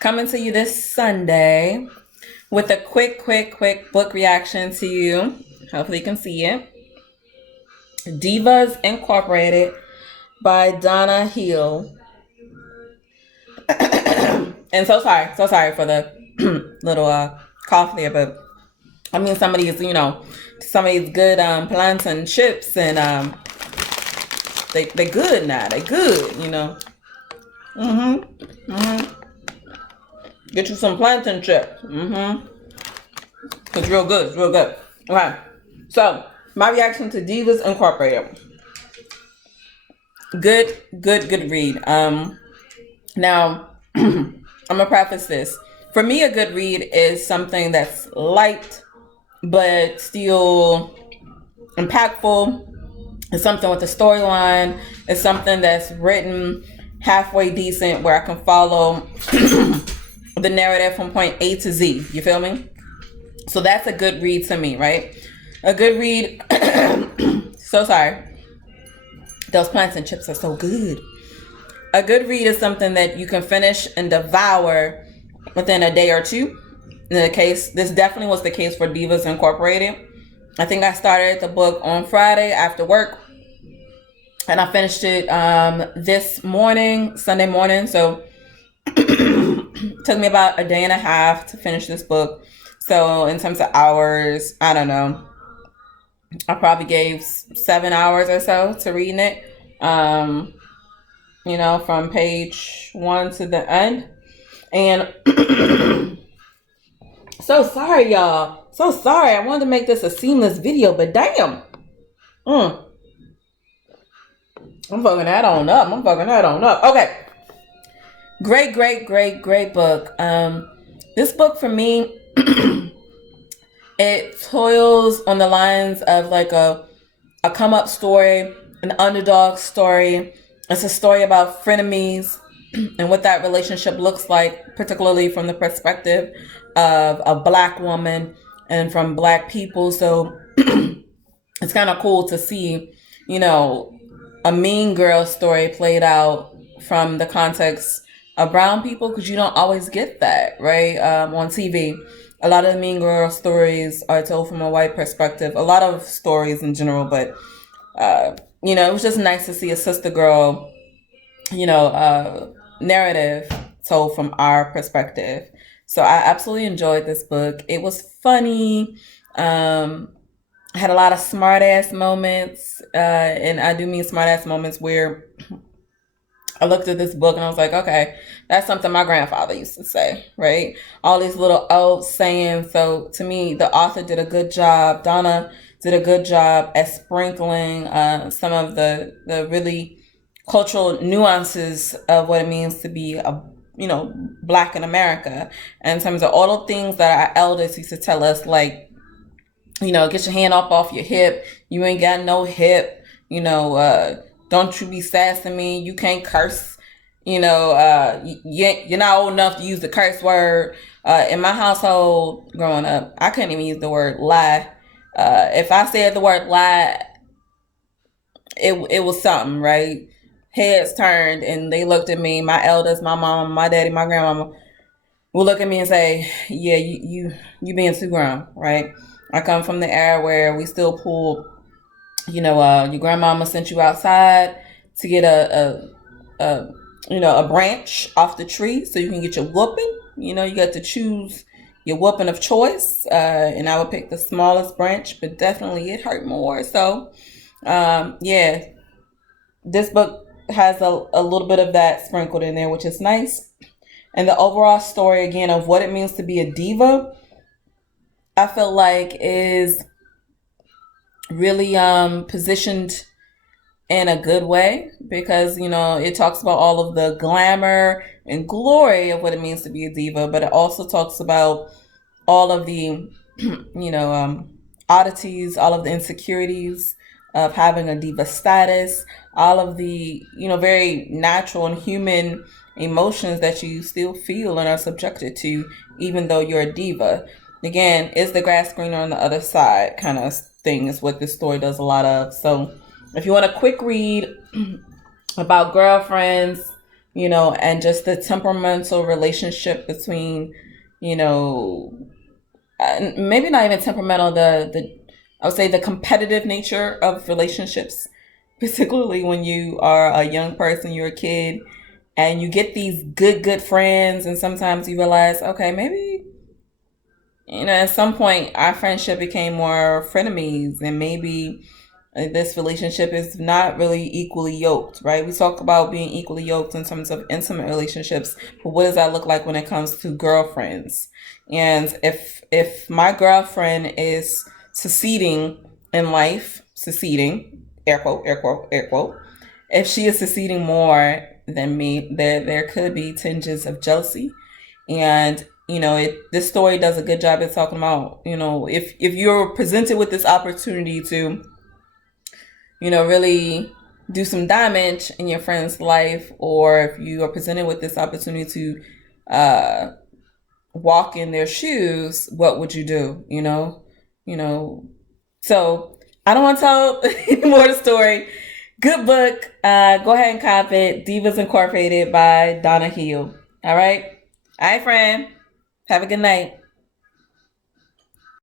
Coming to you this Sunday with a quick book reaction to you. Hopefully you can see it. Divas Incorporated by Donna Hill. And so sorry for the little cough there, but I mean some of these good plantain chips and they good now. They good. Get you some plantain chips. It's real good. It's real good. Okay. So my reaction to Divas Incorporated. Good read. Now I'm gonna preface this. For me, a good read is something that's light but still impactful. It's something with a storyline. It's something that's written halfway decent where I can follow the narrative from point A to Z. You feel me? So that's a good read to me, right? A good read. So sorry. Those plantain chips are so good. A good read is something that you can finish and devour within a day or two. This definitely was the case for Divas Incorporated. I think I started the book on Friday after work, and I finished it this morning, Sunday morning. So it took me about a day and a half to finish this book. So in terms of hours, I don't know. I probably gave 7 hours or so to reading it. From page 1 to the end. And so sorry, y'all. So sorry. I wanted to make this a seamless video, but damn. I'm fucking that on up. Okay. Great book. This book for me, it toils on the lines of like a come up story, an underdog story. It's a story about frenemies and what that relationship looks like, particularly from the perspective of a Black woman and from Black people. So it's kind of cool to see, a mean girl story played out from the context of brown people, because you don't always get that, right? On TV. A lot of the mean girl stories are told from a white perspective. A lot of stories in general, but it was just nice to see a sister girl, narrative told from our perspective. So I absolutely enjoyed this book. It was funny. Had a lot of smart ass moments, and I do mean smart ass moments where I looked at this book and I was like, okay, that's something my grandfather used to say, right? All these little old sayings. So to me, the author did a good job. Donna did a good job at sprinkling some of the really cultural nuances of what it means to be Black in America, in terms of all the things that our elders used to tell us, like, get your hand off your hip. You ain't got no hip. Don't you be sassing me. You can't curse. You're not old enough to use the curse word. In my household growing up, I couldn't even use the word lie. If I said the word lie, it was something, right? Heads turned and they looked at me. My elders, my mom, my daddy, my grandmama will look at me and say, yeah, you being too grown, right? I come from the era where we still pulled, your grandmama sent you outside to get a branch off the tree so you can get your whooping. You got to choose your whooping of choice. And I would pick the smallest branch, but definitely it hurt more. So, this book has a little bit of that sprinkled in there, which is nice. And the overall story, again, of what it means to be a diva, I feel like is really positioned in a good way, because it talks about all of the glamour and glory of what it means to be a diva, but it also talks about all of the oddities, all of the insecurities of having a diva status, all of the very natural and human emotions that you still feel and are subjected to, even though you're a diva. Again, is the grass greener on the other side kind of thing is what this story does a lot of. So if you want a quick read about girlfriends, and just the temperamental relationship between, you know, maybe not even temperamental, the I would say the competitive nature of relationships, particularly when you are a young person, you're a kid, and you get these good friends, and sometimes you realize, okay, maybe at some point our friendship became more frenemies, and maybe this relationship is not really equally yoked, right? We talk about being equally yoked in terms of intimate relationships, but what does that look like when it comes to girlfriends? And if my girlfriend is succeeding in life, succeeding, air quote, air quote, air quote, if she is succeeding more than me, there could be tinges of jealousy. And this story does a good job at talking about, if you're presented with this opportunity to really do some damage in your friend's life, or if you are presented with this opportunity to uh, walk in their shoes, what would you do? You know. So I don't want to tell any more of the story. Good book. Go ahead and cop it. Divas Incorporated by Donna Hill. All right. All right, friend. Have a good night.